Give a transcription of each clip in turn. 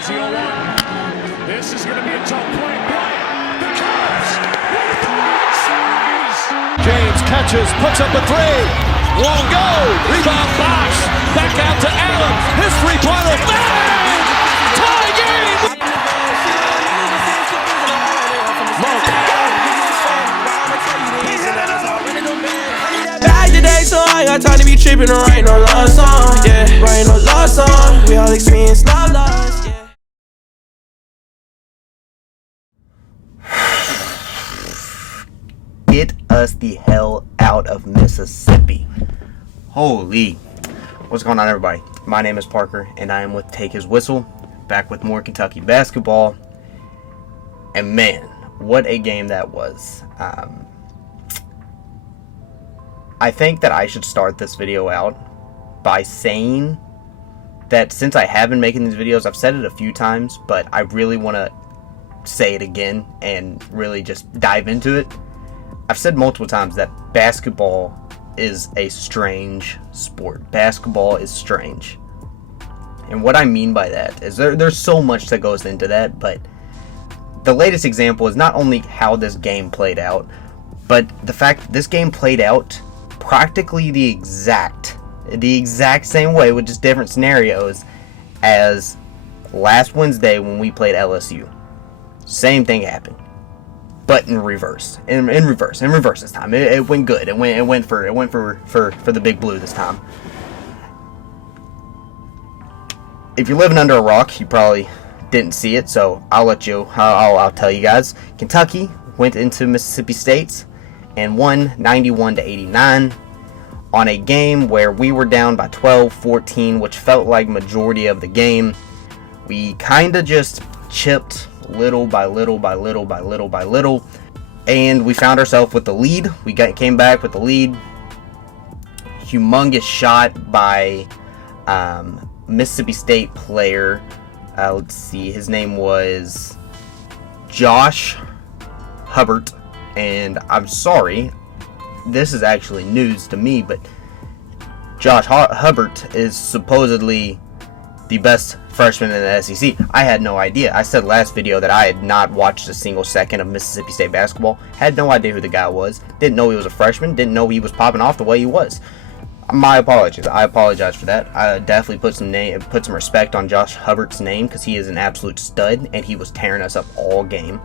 Here's the 0-1. This is going to be a tough play. Bryant, the Cubs with the lead series. James catches, puts up a three. Won't go. Rebound box. Back out to Allen. His three-pointer. Bang! Tie game! Back today, so I got time to be tripping and writing no love song. Yeah, writing no love song. We all experience love loss. Yeah. Get us the hell out of Mississippi. Holy. What's going on, everybody? My name is Parker, and I am with Take His Whistle, back with more Kentucky basketball. And man, what a game that was. I think that I should start this video out by saying that since I have been making these videos, I've said it a few times, but I really want to say it again and really just dive into it. I've said multiple times that basketball is a strange sport. Basketball is strange. And what I mean by that is there's so much that goes into that, but the latest example is not only how this game played out, but the fact that this game played out practically the exact same way with just different scenarios as last Wednesday when we played LSU. Same thing happened, but in reverse. In reverse this time. It went good. It went for the Big Blue this time. If you're living under a rock, you probably didn't see it, so I'll tell you guys. Kentucky went into Mississippi State and won 91-89 on a game where we were down by 12-14, which felt like majority of the game. We kind of just chipped little by little, and we found ourselves with the lead. We came back with the lead. Humongous shot by Mississippi State player. Let's see, his name was Josh Sheppard, and I'm sorry, this is actually news to me, but Josh Sheppard is supposedly the best freshman in the SEC. I had no idea. I said last video that I had not watched a single second of Mississippi State basketball. Had no idea who the guy was. Didn't know he was a freshman. Didn't know he was popping off the way he was. My apologies. I apologize for that. I definitely put some respect on Josh Sheppard's name because he is an absolute stud and he was tearing us up all game.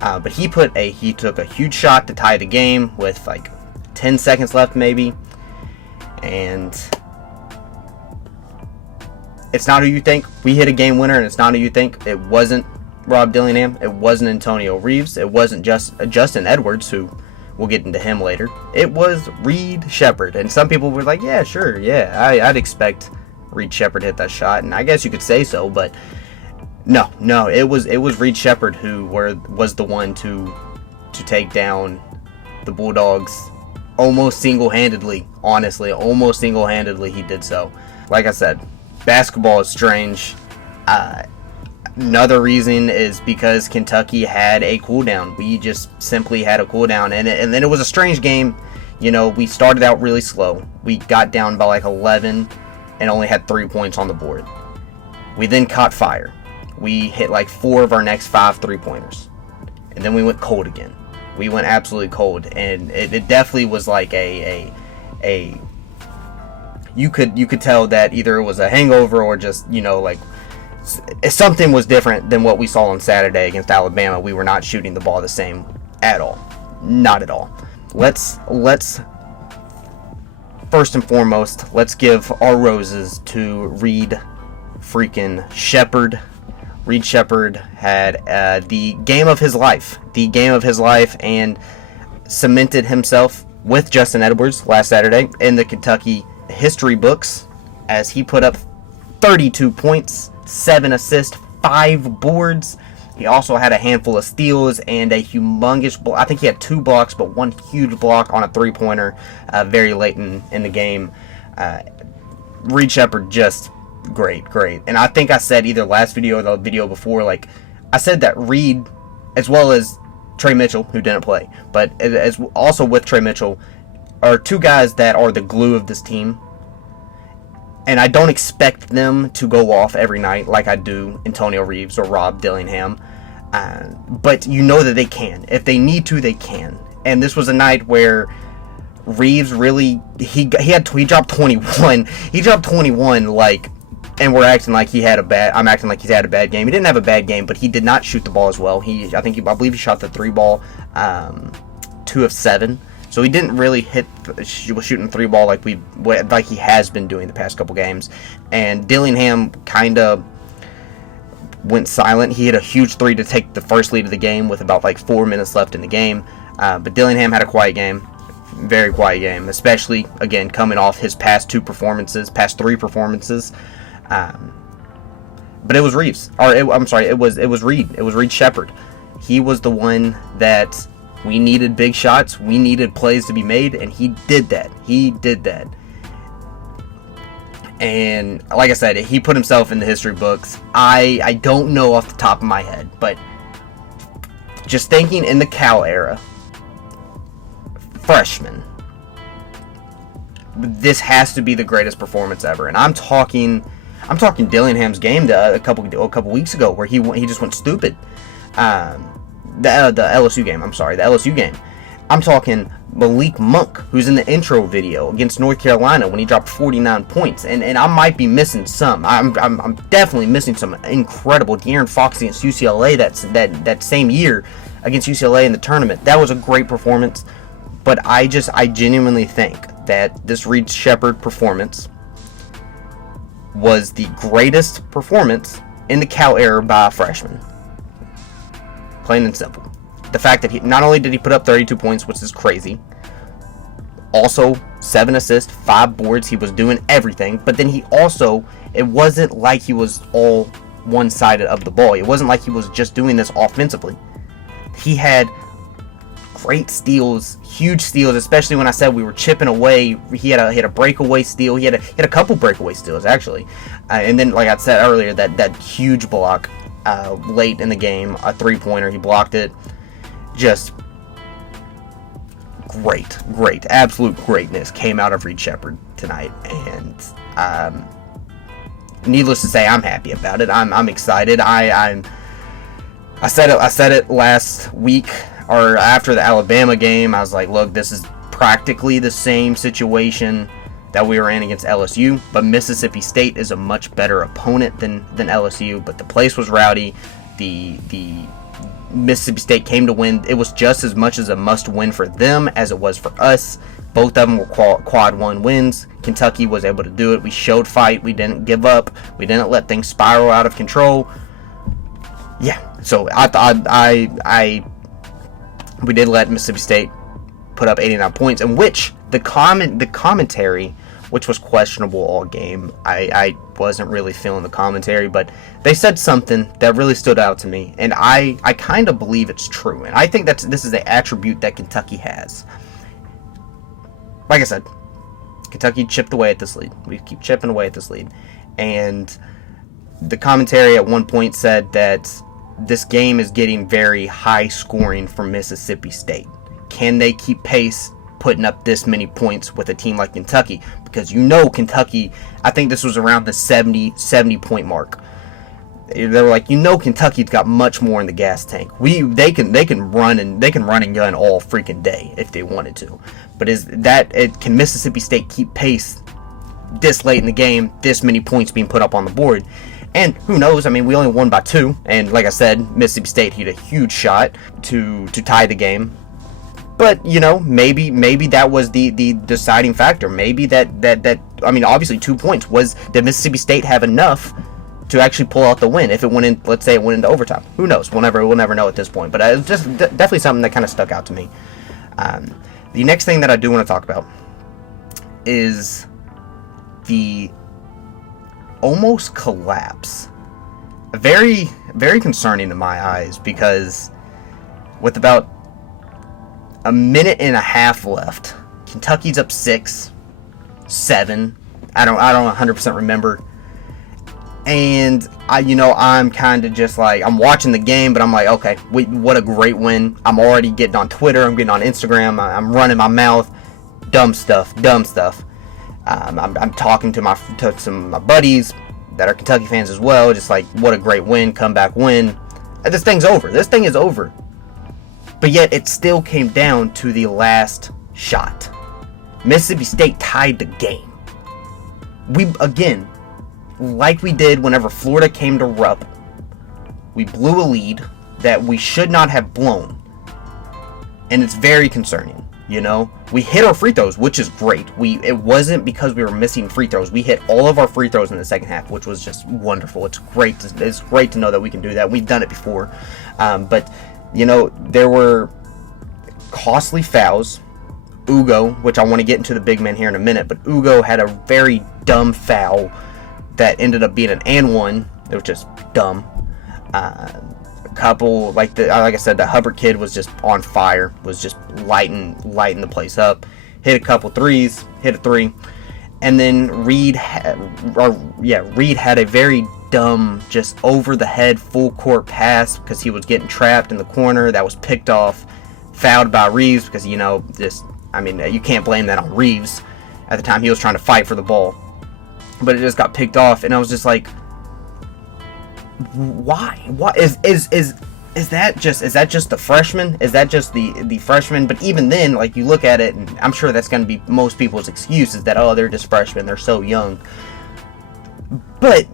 But he took a huge shot to tie the game with like 10 seconds left maybe, and it's not who you think. We hit a game winner, and it's not who you think. It wasn't Rob Dillingham. It wasn't Antonio Reeves. It wasn't Justin Edwards, who we'll get into him later. It was Reed Sheppard, and some people were like, "Yeah, sure, yeah, I'd expect Reed Sheppard to hit that shot," and I guess you could say so, but no, it was Reed Sheppard who was the one to take down the Bulldogs almost single-handedly. Honestly, almost single-handedly he did so. Like I said, basketball is strange. Another reason is because Kentucky had a cool down. We just simply had a cool down, and then it was a strange game. You know, we started out really slow. We got down by like 11 and only had 3 points on the board. We then caught fire. We hit like 4 of our next 5 3-pointers, and then we went cold again. We went absolutely cold, and it definitely was like you could tell that either it was a hangover or just, you know, like something was different than what we saw on Saturday against Alabama. We were not shooting the ball the same at all. Not at all. Let's first and foremost, let's give our roses to Reed freaking Sheppard. Reed Sheppard had the game of his life, and cemented himself with Justin Edwards last Saturday in the Kentucky history books as he put up 32 points, 7 assists, 5 boards. He also had a handful of steals and a humongous block. I think he had 2 blocks, but 1 huge block on a 3-pointer very late in the game. Reed Sheppard just great. And I think I said either last video or the video before, like, I said that Reed, as well as Trey Mitchell, who didn't play, but as also with Trey Mitchell, are 2 guys that are the glue of this team. And I don't expect them to go off every night like I do Antonio Reeves or Rob Dillingham. But you know that they can. If they need to, they can. And this was a night where Reeves really, he dropped 21. He dropped 21, like, and we're acting like I'm acting like he's had a bad game. He didn't have a bad game, but he did not shoot the ball as well. I believe he shot the 3 ball, 2 of 7. So he didn't really was shooting 3 ball like he has been doing the past couple games. And Dillingham kind of went silent. He hit a huge 3 to take the first lead of the game with about like 4 minutes left in the game. But Dillingham had a quiet game. Very quiet game, especially, again, coming off his past 3 performances. But it was Reeves. It was Reed. It was Reed Sheppard. He was the one that we needed big shots. We needed plays to be made, and he did that. And like I said, he put himself in the history books. I don't know off the top of my head, but just thinking in the Cal era, freshman, this has to be the greatest performance ever. And I'm talking Dillingham's game a couple weeks ago where he just went stupid. The LSU game. The LSU game. I'm talking Malik Monk, who's in the intro video against North Carolina when he dropped 49 points. And I might be missing some. I'm definitely missing some incredible. De'Aaron Fox against UCLA that same year against UCLA in the tournament. That was a great performance. But I genuinely think that this Reed Sheppard performance was the greatest performance in the Cal era by a freshman. Plain and simple. The fact that not only did he put up 32 points, which is crazy, also 7 assists, 5 boards, he was doing everything, but then it wasn't like he was all one-sided of the ball. It wasn't like he was just doing this offensively. He had great steals, huge steals, especially when I said we were chipping away. He had a breakaway steal. He had a couple breakaway steals, actually. And then, like I said earlier, that huge block late in the game, a 3-pointer, he blocked it. Just great, absolute greatness came out of Reed Sheppard tonight. And needless to say, I'm happy about it. I'm excited. I said it last week, or after the Alabama game. I was like, look, this is practically the same situation that we were in against LSU, but Mississippi State is a much better opponent than LSU. But the place was rowdy. The Mississippi State came to win. It was just as much as a must-win for them as it was for us. Both of them were quad 1 wins. Kentucky was able to do it. We showed fight. We didn't give up. We didn't let things spiral out of control. Yeah, so we did let Mississippi State put up 89 points, in which the commentary, which was questionable all game, I wasn't really feeling the commentary, but they said something that really stood out to me, and I kind of believe it's true, and I think this is an attribute that Kentucky has. Like I said, Kentucky chipped away at this lead. We keep chipping away at this lead, and the commentary at one point said that this game is getting very high scoring for Mississippi State. Can they keep pace putting up this many points with a team like Kentucky? Because Kentucky, I think this was around the 70 point mark. They were like, Kentucky's got much more in the gas tank. They can run and gun all freaking day if they wanted to. But can Mississippi State keep pace this late in the game, this many points being put up on the board? And who knows? I mean, we only won by 2, and like I said, Mississippi State hit a huge shot to tie the game. But maybe that was the deciding factor. Maybe that obviously 2 points did Mississippi State have enough to actually pull out the win? If it went in, let's say it went into overtime, who knows? We'll never know at this point. But it's just definitely something that kind of stuck out to me. The next thing that I do want to talk about is the almost collapse. Very, very concerning in my eyes, because with about a minute and a half left, Kentucky's up 6-7. I don't 100% remember. And I'm kind of just like, I'm watching the game, but I'm like, okay, what a great win. I'm already getting on Twitter, I'm getting on Instagram, I'm running my mouth, dumb stuff. I'm talking to some of my buddies that are Kentucky fans as well, just like, what a great win, comeback win. And this thing's over. This thing is over. But yet it still came down to the last shot. Mississippi State tied the game. We, again, like we did whenever Florida came to Rupp, we blew a lead that we should not have blown. And it's very concerning, you know? We hit our free throws, which is great. It wasn't because we were missing free throws. We hit all of our free throws in the second half, which was just wonderful. It's great to know that we can do that. We've done it before. But, you know, there were costly fouls. Ugo, which I want to get into the big man here in a minute, but Ugo had a very dumb foul that ended up being an and one. It was just dumb. A couple, like I said, the Hubbard kid was just on fire, was just lighting the place up. Hit a couple threes, hit a three, and then Reed had a very dumb, just over the head full court pass because he was getting trapped in the corner. That was picked off, fouled by Reeves because, you know, you can't blame that on Reeves. At the time, he was trying to fight for the ball, but it just got picked off, and I was just like, why? What is that just the freshman? Is that just the freshman? But even then, like, you look at it, and I'm sure that's going to be most people's excuse, is that, oh, they're just freshmen, they're so young. But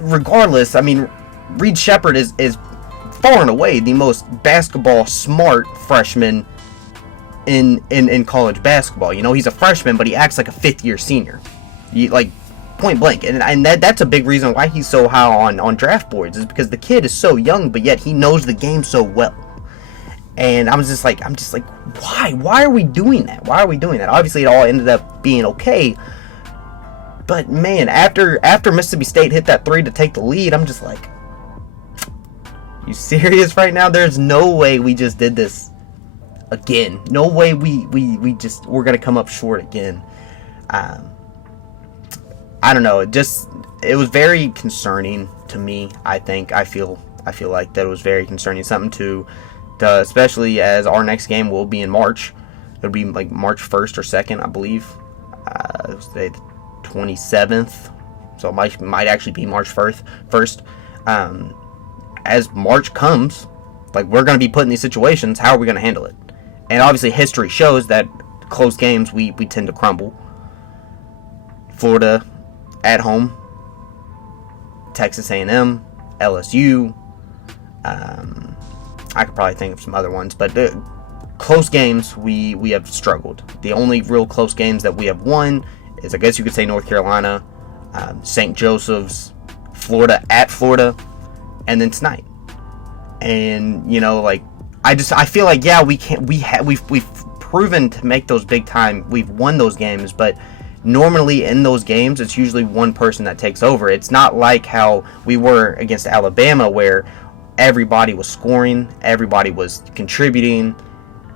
regardless, I mean, Reed Sheppard is far and away the most basketball smart freshman in college basketball. You know, he's a freshman, but he acts like a fifth-year senior. Like, point blank. And that's a big reason why he's so high on draft boards, is because the kid is so young, but yet he knows the game so well. And I'm just like, why are we doing that? Why are we doing that? Obviously, it all ended up being okay. But, man, after Mississippi State hit that three to take the lead, I'm just like, you serious right now? There's no way we just did this again. No way we're going to come up short again. I don't know. It was very concerning to me. I feel like that it was very concerning. Something to especially as our next game will be in March. It'll be like March 1st or 2nd, I believe. It was the 27th, so it might actually be March 1st. As March comes, like, we're going to be put in these situations. How are we going to handle it? And obviously, history shows that close games we tend to crumble. Florida at home, Texas A&M, LSU. I could probably think of some other ones, but the close games we have struggled. The only real close games that we have won is, I guess you could say, North Carolina, St. Joseph's, Florida at Florida, and then tonight. And, you know, like, I feel like, yeah, we've proven to make those big time. We've won those games, but normally in those games, it's usually one person that takes over. It's not like how we were against Alabama, where everybody was scoring, everybody was contributing.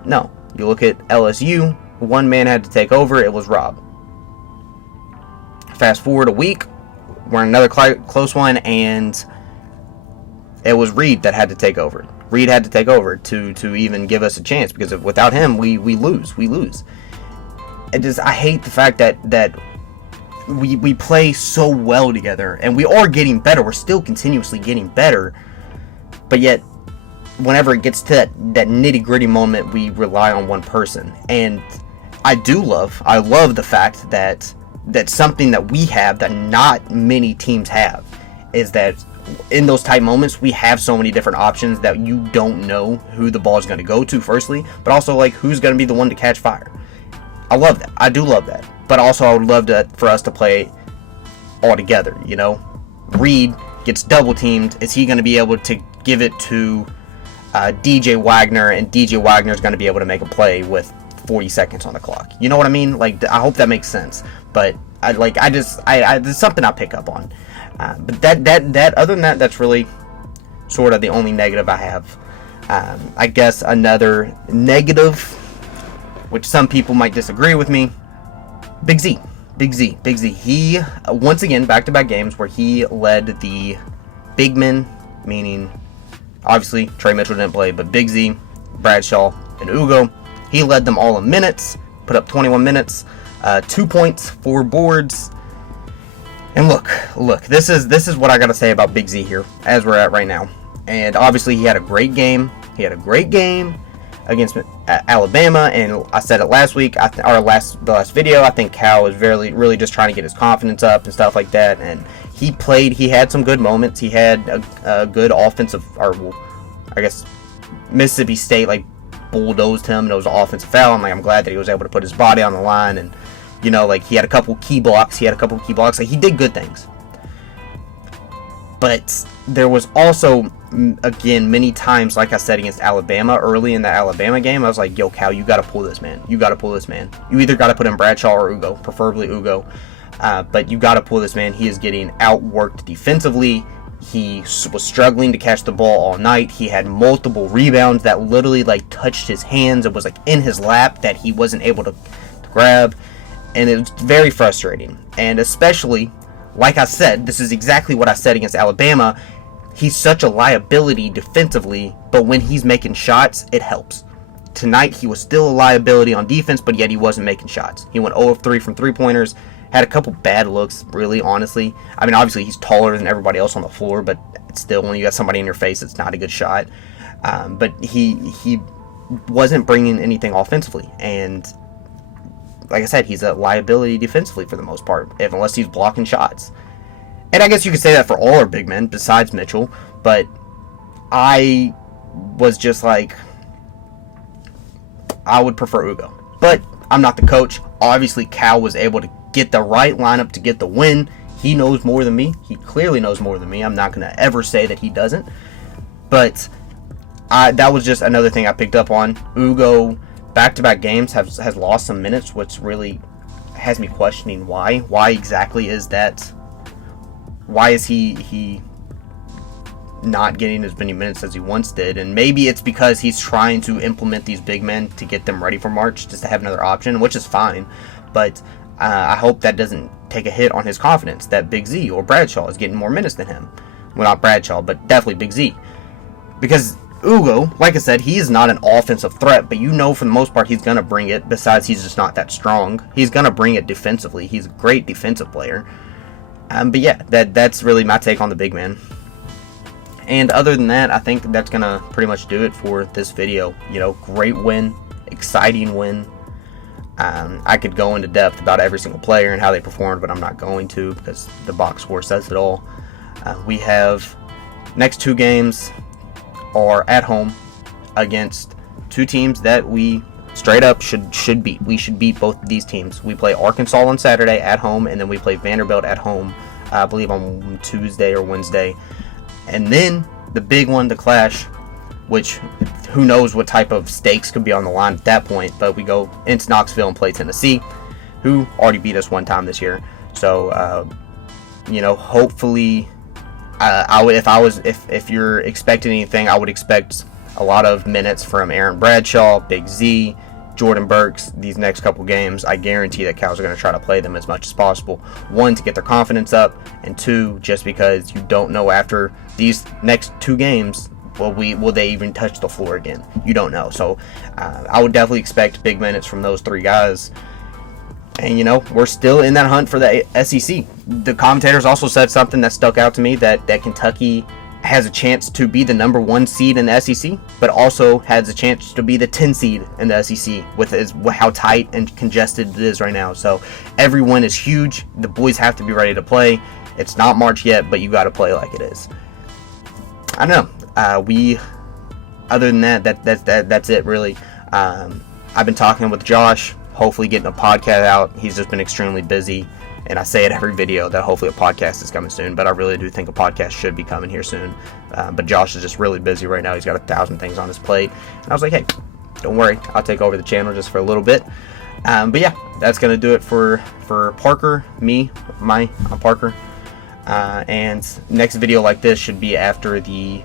No, you look at LSU, one man had to take over. It was Rob. Fast forward a week, we're in another close one, and it was Reed that had to take over. Reed had to take over to even give us a chance, because without him, we lose. I hate the fact that we play so well together, and we are getting better. We're still continuously getting better, but yet whenever it gets to that nitty-gritty moment, we rely on one person. And I love the fact that something that we have that not many teams have is that in those tight moments, we have so many different options that you don't know who the ball is going to go to, firstly, but also, like, who's going to be the one to catch fire. I love that. I do love that. But also, I would love for us to play all together, you know? Reed gets double teamed. Is he going to be able to give it to DJ Wagner, and DJ Wagner is going to be able to make a play with 40 seconds on the clock? You know what I mean? Like, I hope that makes sense. But there's something I pick up on. But that other than that, that's really sort of the only negative I have. I guess another negative, which some people might disagree with me, Big Z. He, once again, back-to-back games where he led the big men, meaning, obviously, Trey Mitchell didn't play, but Big Z, Bradshaw, and Ugo, he led them all in minutes, put up 21 minutes. 2 points, 4 boards. And look, this is what I gotta say about Big Z here, as we're at right now. And obviously he had a great game. He had a great game against Alabama, and I said it last week, the last video. I think Cal was really just trying to get his confidence up and stuff like that. And he played. He had some good moments. He had a good offensive, or I guess Mississippi State like bulldozed him, and it was an offensive foul. I'm glad that he was able to put his body on the line, and like he had a couple key blocks. Like he did good things. But there was also, again, many times, like I said, against Alabama, early in the Alabama game, I was like, yo, Cal, you got to pull this man. You either got to put in Bradshaw or Ugo, preferably Ugo. But you got to pull this man. He is getting outworked defensively. He was struggling to catch the ball all night. He had multiple rebounds that literally like touched his hands. It was like in his lap that he wasn't able to grab. And it was very frustrating. And especially, like I said, this is exactly what I said against Alabama. He's such a liability defensively, but when he's making shots, it helps. Tonight, he was still a liability on defense, but yet he wasn't making shots. He went 0 of 3 from three-pointers, had a couple bad looks, really, honestly. I mean, obviously, he's taller than everybody else on the floor, but still, when you got somebody in your face, it's not a good shot. But he wasn't bringing anything offensively, and like I said, he's a liability defensively for the most part, unless he's blocking shots. And I guess you could say that for all our big men, besides Mitchell, but I was just like, I would prefer Ugo. But I'm not the coach. Obviously, Cal was able to get the right lineup to get the win. He knows more than me. He clearly knows more than me. I'm not going to ever say that he doesn't. But that was just another thing I picked up on. Ugo, back-to-back games, has lost some minutes, which really has me questioning why. Why exactly is that? Why is he not getting as many minutes as he once did? And maybe it's because he's trying to implement these big men to get them ready for March, just to have another option, which is fine. But I hope that doesn't take a hit on his confidence that Big Z or Bradshaw is getting more minutes than him. Well, not Bradshaw, but definitely Big Z. Because Ugo, like I said, he is not an offensive threat, but for the most part he's going to bring it. Besides, he's just not that strong. He's going to bring it defensively. He's a great defensive player. But yeah, that's really my take on the big man. And other than that, I think that's going to pretty much do it for this video. Great win, exciting win. I could go into depth about every single player and how they performed, but I'm not going to because the box score says it all. We have next 2 games are at home against 2 teams that we straight up should beat. We should beat both of these teams. We play Arkansas on Saturday at home, and then we play Vanderbilt at home, I believe on Tuesday or Wednesday. And then the big one, the clash, which who knows what type of stakes could be on the line at that point, but we go into Knoxville and play Tennessee, who already beat us one time this year. So, hopefully, if you're expecting anything, I would expect a lot of minutes from Aaron Bradshaw, Big Z, Jordan Burks these next couple games. I guarantee that Cal's are going to try to play them as much as possible. 1, to get their confidence up, and 2, just because you don't know after these next 2 games, will they even touch the floor again? You don't know. So I would definitely expect big minutes from those 3 guys. And, we're still in that hunt for the SEC. The commentators also said something that stuck out to me, that Kentucky has a chance to be the number 1 seed in the SEC, but also has a chance to be the 10 seed in the SEC with how tight and congested it is right now. So everyone is huge. The boys have to be ready to play. It's not March yet, but you got to play like it is. I don't know. Other than that's it really. I've been talking with Josh, hopefully getting a podcast out. He's just been extremely busy. And I say it every video that hopefully a podcast is coming soon, but I really do think a podcast should be coming here soon. But Josh is just really busy right now. He's got 1,000 things on his plate. And I was like, hey, don't worry. I'll take over the channel just for a little bit. But yeah, that's going to do it for Parker, I'm Parker. And next video like this should be after the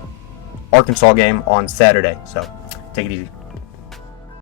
Arkansas game on Saturday. So take it easy.